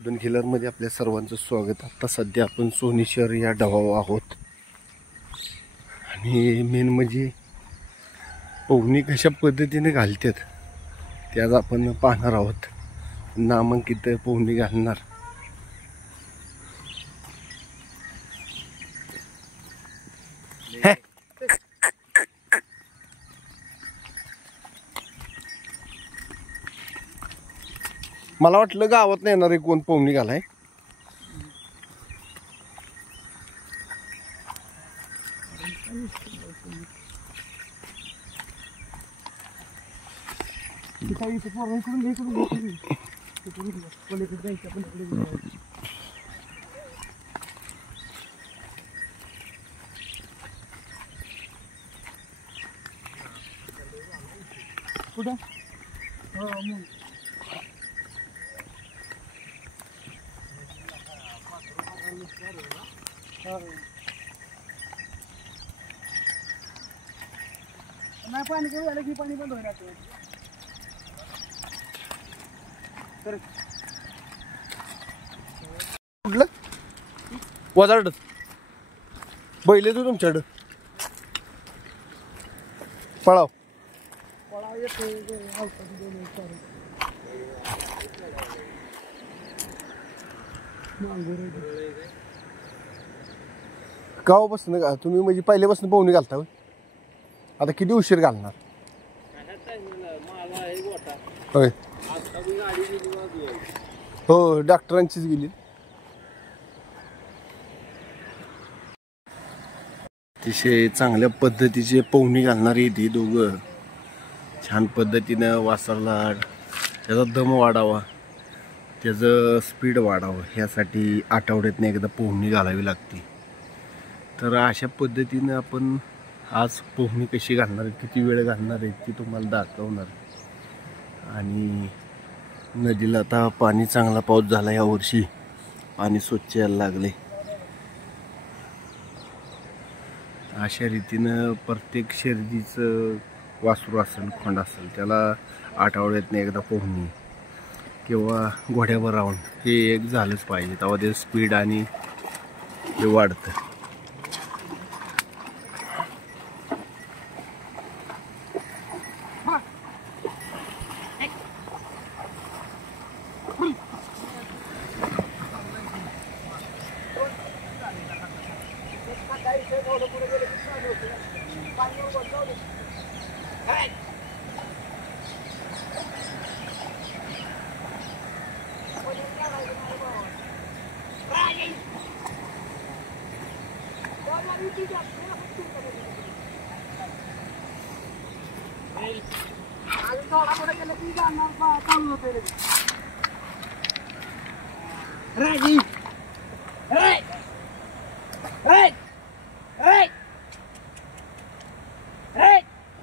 खिलरमध्ये आपल्या सर्वांचं स्वागत। आता सध्या आपण सोनी शहर या डवावर आहोत आणि मेन म्हणजे पोहणी कशा पद्धतीने घालतात ते आज आपण पाहणार आहोत। नामांकित पोहणी घालणार मला वाटलं गावात नाही येणार आहे कोण पोहणी घालाय। कुठं नाही पाणी कमी झालं की पाणी बंद होईल तर कुठलं वजारड बैल तू तुमच्याकडं पळाव पळा येतो गावापासून का तुम्ही म्हणजे पहिल्यापासून पोहणी घालता होय? आता किती उशीर घालणार होय? हो डॉक्टरांचीच गेली। अतिशय चांगल्या पद्धतीचे पोहणी घालणारे ती दोघं छान पद्धतीनं वासरला त्याचा दम वाढावा त्याचं स्पीड वाढावं ह्यासाठी आठवड्यातनं एकदा पोहणी घालावी लागते। तर अशा पद्धतीनं आपण आज पोहणी कशी घालणार आहे किती वेळ घालणार आहे ती तुम्हाला दाखवणार। आणि नदीला आता पाणी चांगला पाऊस झाला यावर्षी पाणी स्वच्छ यायला लागले। अशा रीतीनं प्रत्येक शर्यतीचं वासरू असेल खोंड असेल त्याला आठवड्यातनं एकदा पोहणी किंवा घोड्यावर राहून हे एक झालंच पाहिजे तेव्हा ते स्पीड आणि हे वाढतं।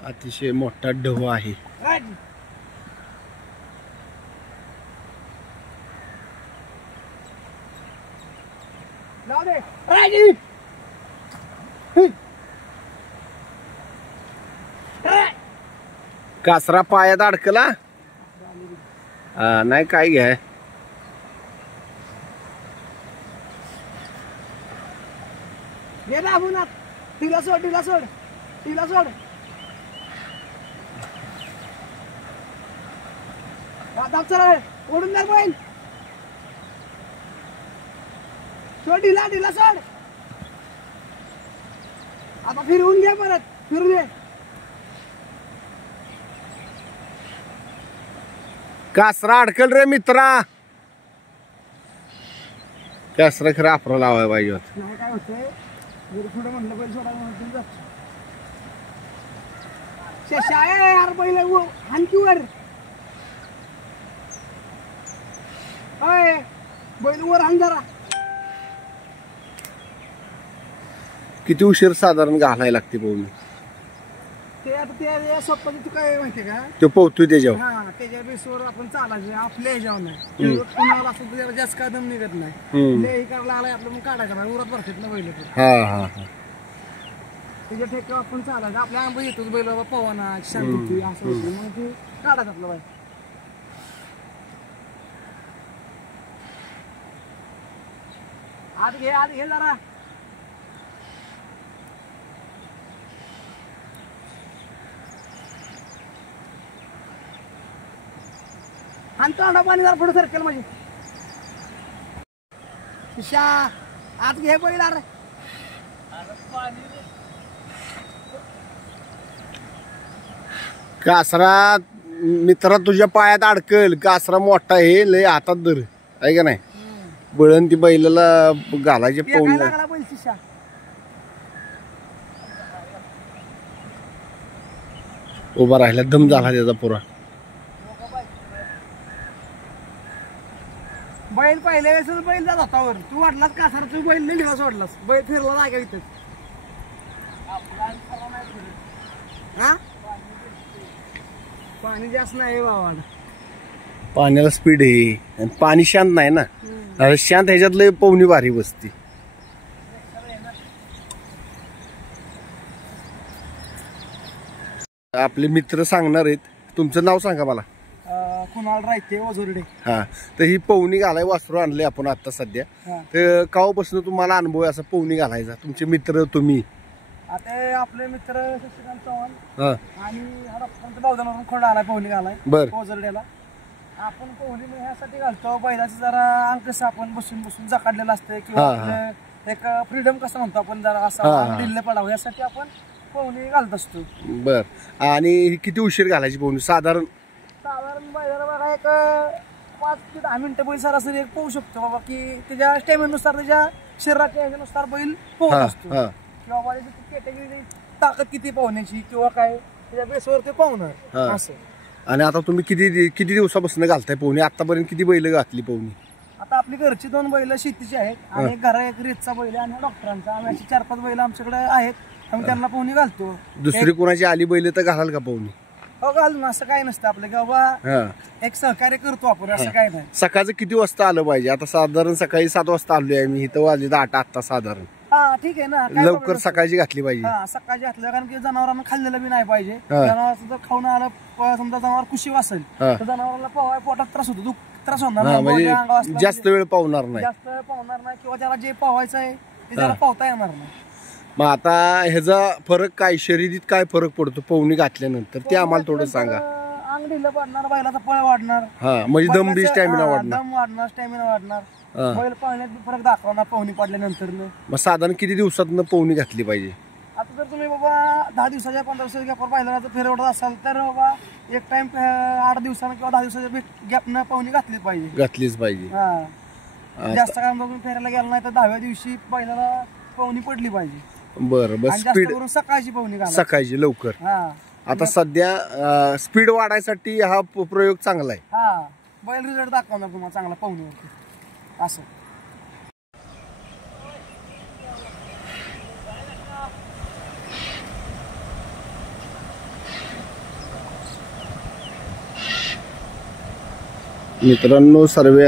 अतिशय मोठा ढव आहे। कासरा पायात अडकला नाही काय घ्या तिला सोड तिला सोड तिला सोड ओढून द्या बैल सोड ढिला ढिला सोड आता फिरवून घे परत फिरून घे कासरा अडकल रे मित्रा कासरा खरं आपरा लावाय पाहिजे होत नाही काय होतंय पुढे म्हणलं बैल सोडा म्हणून शेषा यार बैल आणखी वर बैल वर आण जरा किती उशीर साधारण घालायला लागते पोहणी ते आता ते स्वप्न तू काय माहितीये का तो पोहतोय त्याच्यावर हा त्याच्या बेसवर आपण चालायचं आपल्या ह्याच्यावर नाही कुणाला असं त्याला जास्त काय दम निघत नाही लय करायला आलाय आपलं मग काढायचं नाही उरत भरतात ना बैल हा हा त्याच्या ठेक्यावर आपण चालायचं आपल्या आंबा येतोच बैल बाबा पवना शांती असं होतं मग ते काढायचं आपलं बाई आत घे जरा. आणि तोंडा पाणी जरा पुढे सरकेल म्हणजे. पिशा आत घे पहिला रे. कासरा मित्रा तुझ्या पायात अडकल. कासरा मोठा आहे लय हातात धर आहे का नाही. बळण ती बैलाला घालायचे पाहून लागला बैल शिशा. उभा राहिला दम झाला त्याचा पुरा. बैल पहिल्या वेळेस बैल जात होता वर. तू वाटलास कासार तू बैल नाही दिला सोडलास. बैल फिरला जागा इथं. हा पाणी जास्त नाही बाबा. पाण्याला स्पीड आहे आणि पाणी शांत नाही ना. शांत ह्याच्यात लय पवनी भारी बसती. आपले मित्र सांगणार आहेत. तुमचं नाव सांगा मला. कुणाल राहते ओझुर्डे. हा तर ही पवनी घालाय वासरू आणले आपण आता सध्या. तर कावापासून तुम्हाला अनुभव आहे असा पवनी घालायचा. तुमचे मित्र तुम्ही आता आपले मित्र शशिकांत चव्हाण आणि डॉक्टर बावधनवरून खोंड आलाय पवनी घालाय ओझुर्ड्याला. आपण पवनी ह्यासाठी घालतो बैलाचं जरा अंग कसं आपण बसून बसून जकाडलेलं असतं किंवा आपलं एक फ्रीडम कसं म्हणतो आपण जरा असं ढिल्ल पडावं यासाठी आपण पवनी घालत असतो. बर आणि किती उशीर घालायची पवनी साधारण बैलाला बघा एक 5 ते 10 मिनिटं बैल सरासरी एक पोहू शकतो बाबा की त्याच्या स्टॅमिनानुसार त्याच्या शरीराच्या ह्याच्यानुसार बैल पोहत असतो किंवा त्याची कॅटेगरी ताकद किती पोहण्याची किंवा काय त्याच्या बेसवर ते पोहणार असं. आणि आता तुम्ही किती दिवसापासून घालताय पवनी. आतापर्यंत किती बैल घातली पवनी. आता आपली घरची 2 बैल शेतीची आहेत आणि एक घरा एक रेतचा बैल आणि डॉक्टरांचा. आम्ही अशी 4-5 बैल आमच्याकडे आहेत. आम्ही त्यांना पवनी घालतो. दुसरी कोणाची आली बैल तर घालाल का पवनी. हो घालून असं काय नसतं आपलं की बाबा एक सहकार्य करतो आपण असं काय नाही. सकाळचं किती वाजता आलं पाहिजे. आता साधारण सकाळी 7 वाजता आलोय आम्ही. इथं वाजले 8 आता साधारण. हा ठीक आहे ना. लवकर सकाळची घातली पाहिजे. हा सकाळची घातलं कारण की जनावरांना खाल्लेलं बी नाही पाहिजे. जनावरांचं जर खाऊन आलं समजा जनावर कुशी वासेल तर जनावरांना पोहाय पोटात त्रास होतो. त्रास होणार म्हणजे जास्त वेळ पावणार नाही. जास्त पावणार नाही किंवा त्याला जे पावायचं आहे ते त्याला पावता येणार नाही. मग आता ह्याचा फरक काय शर्यतीत काय फरक पडतो पवनी घातल्यानंतर ते आम्हाला थोडं सांगा. अंग ढिल्लं पडणार बैलाचा पळ वाढणार. म्हणजे दम बी स्टॅमिना वाढणार. दम वाढणार स्टॅमिना वाढणार. बैल पळण्यात फरक दाखवणार पवनी पडल्यानंतर. मग साधारण किती दिवसात पवनी घातली पाहिजे. आता जर तुम्ही बाबा 10 दिवसाच्या 15 दिवसाच्या गॅपवर पाहिलं तर फेरवडत असाल तर बाबा एक टाइम 8 दिवसानं किंवा 10 दिवसाच्या गॅपनं पवनी घातलीच पाहिजे. घातलीच पाहिजे. जास्त काळ बघून फेरायला गेला नाही तर 10व्या दिवशी बैलाला पवनी पडली पाहिजे. बरं बस स्पीड सकाळची पवनी घाला. सकाळची लवकर. आता सध्या स्पीड वाढायसाठी हा प्रयोग चांगला आहे. हा बैल रिझल्ट दाखवणार तुम्हाला चांगला पवनीवरती असं. मित्रांनो सर्व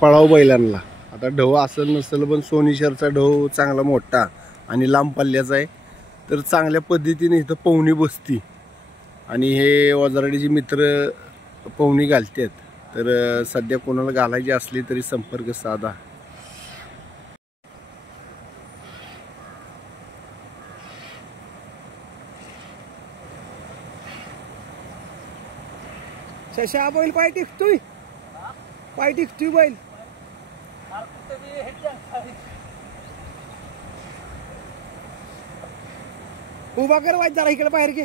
पळाव बैलांना आता ढव असेल नसेल पण सोनीशरचा ढव चांगला मोठा आणि लांब पल्ल्याचा आहे. तर चांगल्या पद्धतीने इथं पवनी बसती आणि हे वजारडीचे मित्र पवनी घालतात. तर सध्या कोणाला घालायची असली तरी संपर्क साधा. शशा बैल पाय टिकतोय. पाय टिकतोय बैल. उभा कर वाईट जरा इकडे बाहेर घे.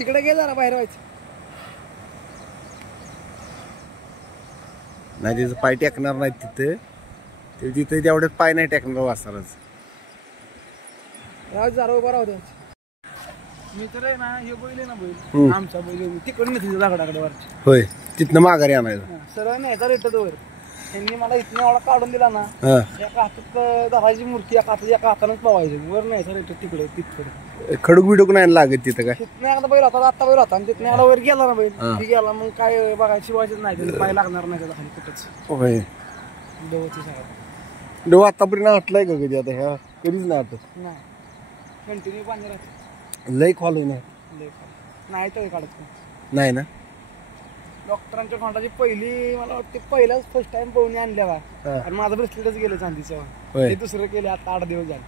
इकडे घे जरा बाहेर व्हायचं. नाही त्याचं पाय टेकणार नाही तिथे तेवढ्यात पाय नाही टेकणार वासराच. राहू जरा उभा राहू द्यायचं. मी तर आहे ना हे बैल आहे ना बैल आमचा बैल तिकडून नाही दगडाकडे वरची. होय तिथनं माघारी आणायचं. सरळ न्यायचा रेटत वर. त्यांनी मला इथनं एवढा काढून दिला ना एका हातात धरायची मूर्ती एका हातानच पवायची वर न्यायचा रेटत तिकडे तिथकडे. खडूक बिडूक नाही लागत तिथं काय. तिथनं एकदा बैल होता आता बैल होता आणि तिथनं एकदा वर गेला ना बैल ती गेला मग काय बघायची शिवायचं नाही त्याला पाय लागणार नाही त्याचा खाली कुठंच. होय देवाची सांगा डो आतापर्यंत हटलाय का कधी. आता ह्या कधीच नाही हटत. नाही कंटिन्यू पाणी राहते. लय खोल नाही नाही तो काढत नाही ना. डॉक्टर मित्रांच्या खोंडाची पहिली मला वाटते पहिलाच फर्स्ट टाइम पवनी आणल्या बा. आणि माझं ब्रेसलेटच गेलं चांदीचं. ते दुसरं केले आता 8 दिवस झाले.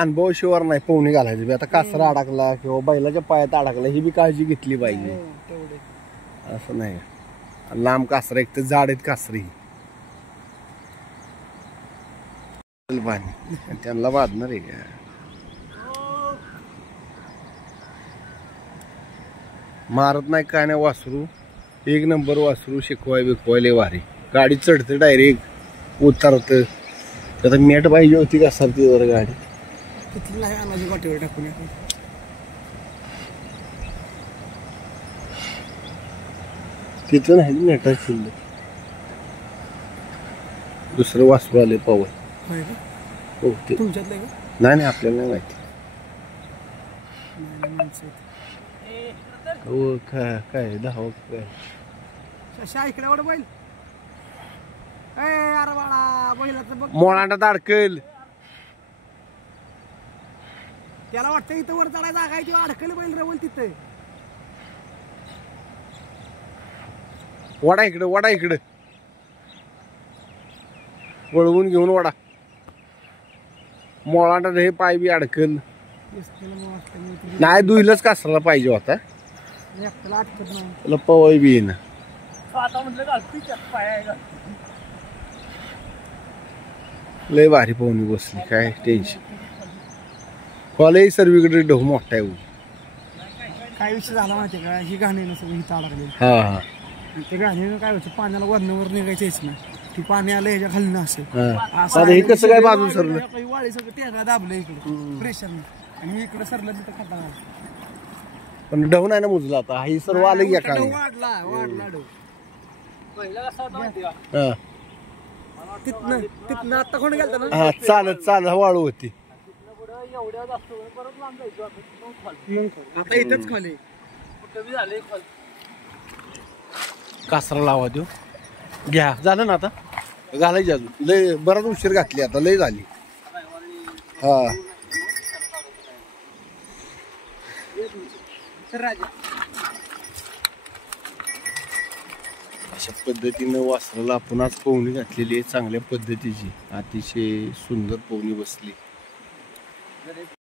अनुभव शिवार नाही पवनी घालायची. आता कासरा अडकला किंवा बैलाच्या पायात अडकला ही बी काळजी घेतली पाहिजे. तेवढे असं नाही लांब कासरा एक तर जाड आहेत कासरी पाणी त्यांना बाधणार आहे का. मारत नाही काय नाही वासरू. एक नंबर वासरू. शिकवाय बिकवायले वारी. गाडी चढते डायरेक्ट उतरत. आता मॅट पाहिजे होती का सर ती जरा गाडी किती नाही माझी वाटेवर टाकून तिथं नाही मॅट शिल्लक. दुसरं वासरू आले पावल. हो ते तुमच्यातलं का? नाही आपल्याला नाही माहिती. हो काय धाव काय इकडे एवढं बैल. अरे बाळा बैलाचं बघ मोळांडात अडकल. त्याला वाटतं इथं वर चढायचं काय किंवा अडकल बैल रवल तिथं. वडा इकडं वळवून घेऊन वडा. मोळांडात हे पाय बी अडकल. नाही दुईलाच कासराला पाहिजे होता. त्याला पवाय बी येईना. लय भारी पवनी बसली. काय टेन्शन. कॉलेज सर्वीकडे ढो मोठा आहे. काय विषय झाला माहिती का. ही गाणी सगळं हिथं अडकली. हा ते गाणी काय होतं पाण्याला वरणावर निघायचंच ना. ती पाणी आलं ह्याच्या खालनं असेल. हे कसं काय बाजून सरलं. वाळी सगळं टेरा दाबलं इकडे प्रेशरने आणि इकडे सरलं तिथं खाता. पण ढव नाही ना मुजला. आता ही सर्व आलं की वाढला ढव. तिथनं आता कोण गेलता ना. हा चालत वाळू होती. आता इथंच खाली कासरा लावा देऊ. घ्या झालं ना आता घालायची अजून. लय बराच उशीर घातली आता. लय झाली. हा अशा पद्धतीनं वासराला आपण आज पवनी घातलेली आहे. चांगल्या पद्धतीची अतिशय सुंदर पवनी बसली.